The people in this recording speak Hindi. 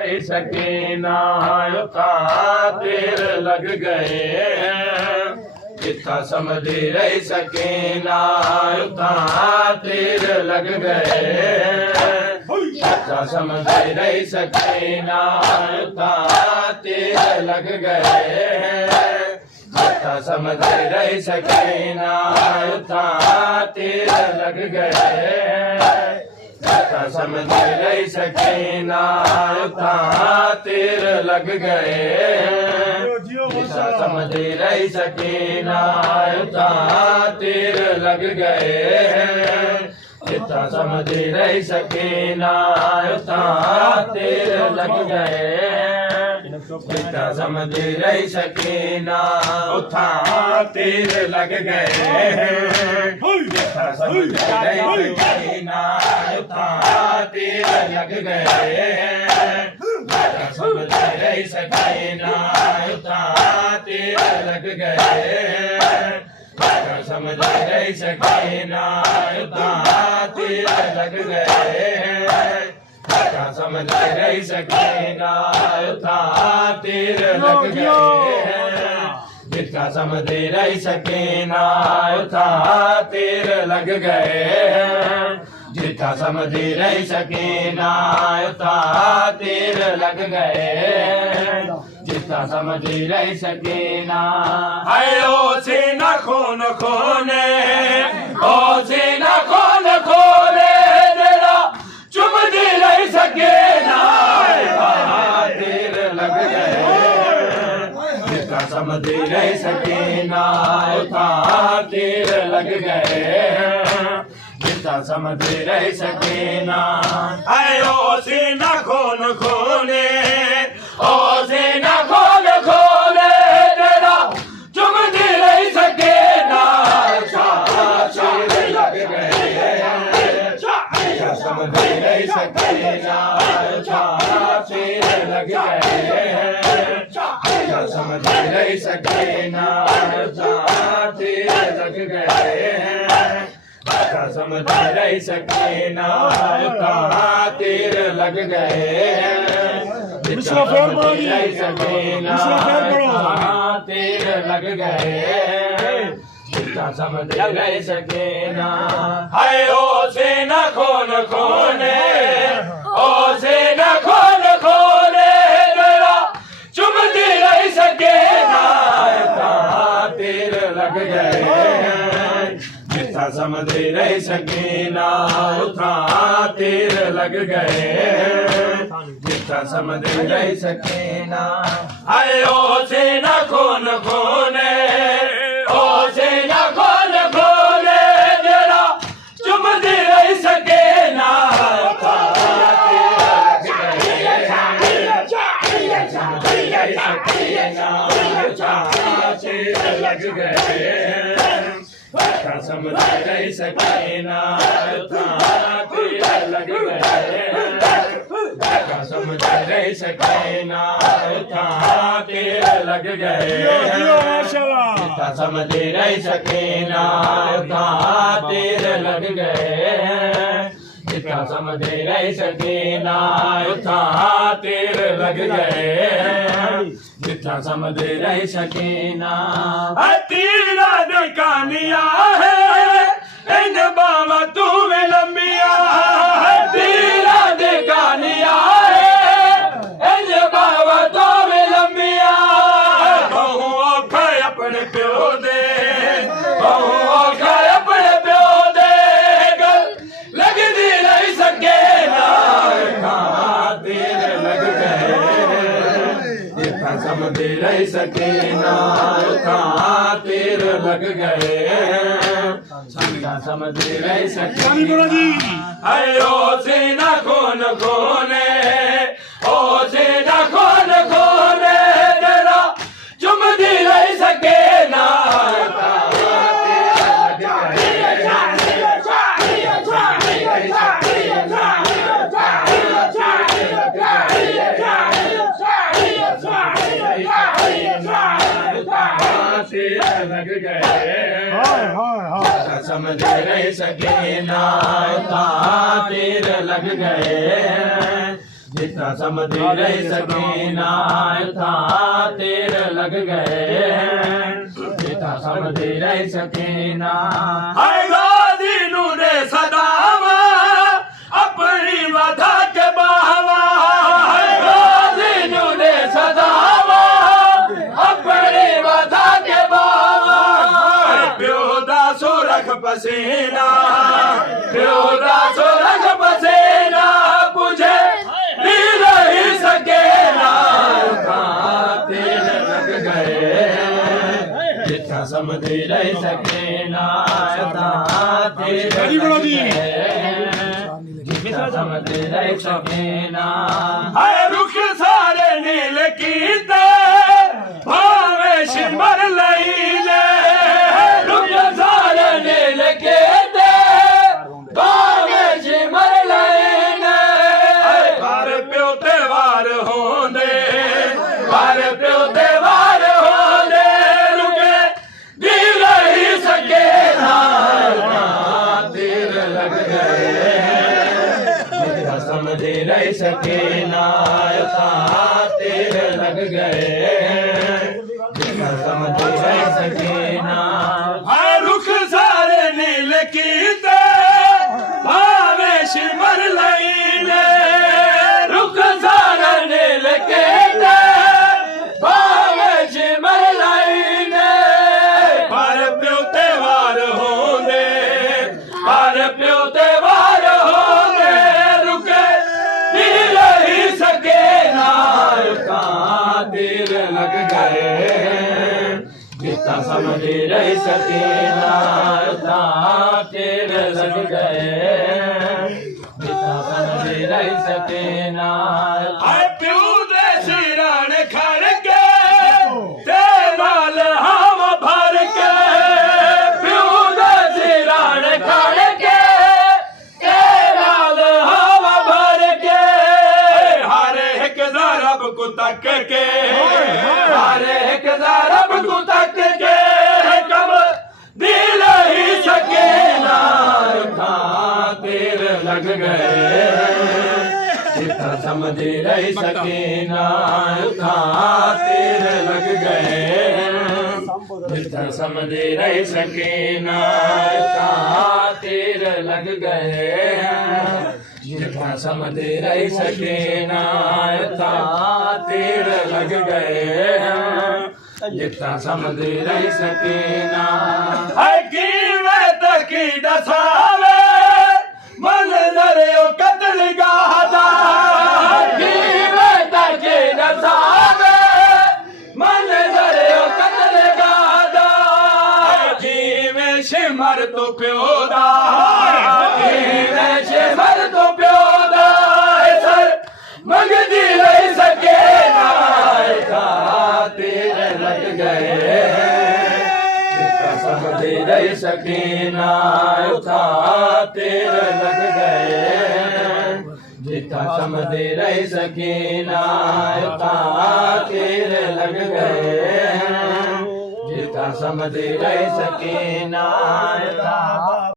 सकीना तीर लग गए जिथा समझी रही सकीना तीर लग गए जिथा समझी रही सकीना तीर लग गए जिथा समझी रही सकीना तीर लग गए समझ रही सकीना तीर लग गए समझ रही सकीना तीर लग गए जितना समझ रही सकीना तीर लग गए जितना समझ रही सकीना तीर लग गए जितना समझ रही सकीना तीर लग गए समझ रही सकीना तीर लग गए समझ रही सकीना तीर लग गए समझ रही सकीना तीर लग गए जिसका समझ रही सकीना तीर लग गए जिसका समझ रही सकीना तीर लग गए जिसका समझ रही सकीना ओ सीना खून खोने ओ सीना खून खोने तेरा चुमती रही सकीना तीर लग गए जिसका समझ रही सकीना तीर लग गए जिसका समझ रही सकीना ओ सीना खून खोने ओ सीना खून खोने तेरा चुमती रही सकीना तीर लग गए समझ रही सकीना तीर लग गए समझ रही सकीना तीर लग गए समझ रही सकीना तीर लग गए सकीना तीर लग गए समझ रही सकीना ओ सीना खून खोने ओ सीना खून खोने तेरा चुमती रही सकीना तीर लग गए जिथा समझ रही सकीना तीर लग गए जिथा समझ रही सकीना ओ सीना खून खोने ओ सीना खून खोने तेरा चुमती रही सकीना लग गए समझ रही सकीना तीर लग गए समझ रही सकीना तीर लग गए समझ रही सकीना तीर लग गए जितना समझ रही सकीना तीर लग गए जितना समझ रही सकीना तीरा दिखानिया है इन बाबा तू में लंबिया तीरा दिखानिया है इन बाबा तू में लंबिया बहु खाए अपने प्यो दे बहु खाए अपने प्यो दे गल लगती नहीं सके ना तीर लग गए जितना समझ रही सकीना तीर लग गए समझ रही सकीना ओ सीना खून खोने ओ सीना खून खोने तेरा चुमती रही सकीना लग गए समझ रही सकीना तीर लग गए जितना समझी रही सकीना था तीर लग गए जितना समझी रही सकीना हाय गादी नूरे सदावा अपनी वधा के बाहवा हाय गादी नूरे सदावा अपनी वधा के बाहवा प्योदा सुरख पसीना प्योदा सुरख पसीना बुझे समझी रही सकीना समझी रही सकीना है रुख सारे नील कीते भावे शिमर लईले रुख सारे नील कीते भावे शिमर लईले पर प्यो त्योहार होंदे पर प्यो त्योहार होंदे रुके दिल ही सके तीर लग गए समझी रही सकीना तीर लग गए समझी रही सकीना रुख सारे नील कीते भावे शिमर लईले रुख सारे नील कीते भावे शिमर लईले पर प्यो त्योहार होंदे पर प्यो त्योहार होंदे रुके दिल ही सके तीर लग गए जितना समझी रही सकीना तीर लग गए जितना समझी रही सकीना प्यो दे सिरण खड़ के ते नाल हम भर के प्यो दे सिरण खड़ के ते नाल हम भर के हर एक ज़रब को तक के हर एक ज़रब को तक के कब दिल ही सकीना तीर लग गए जितना समझी रही सकीना तीर लग गए जितना समझी रही सकीना तीर लग गए जितना समझी रही सकीना तीर लग गए जितना समझी रही सकीना है की वे तकी दसावे मन दरियो कतल गादा की वे तकी दसावे मन दरियो कतल गादा की वे शिमर तो प्योदा की वे शिमर तो प्योदा सर मगदी रही सके तीर लग गए समझी रही सकीना तीर लग गए जितना समझी रही सकीना तीर लग गए जितना समझी रही सकीना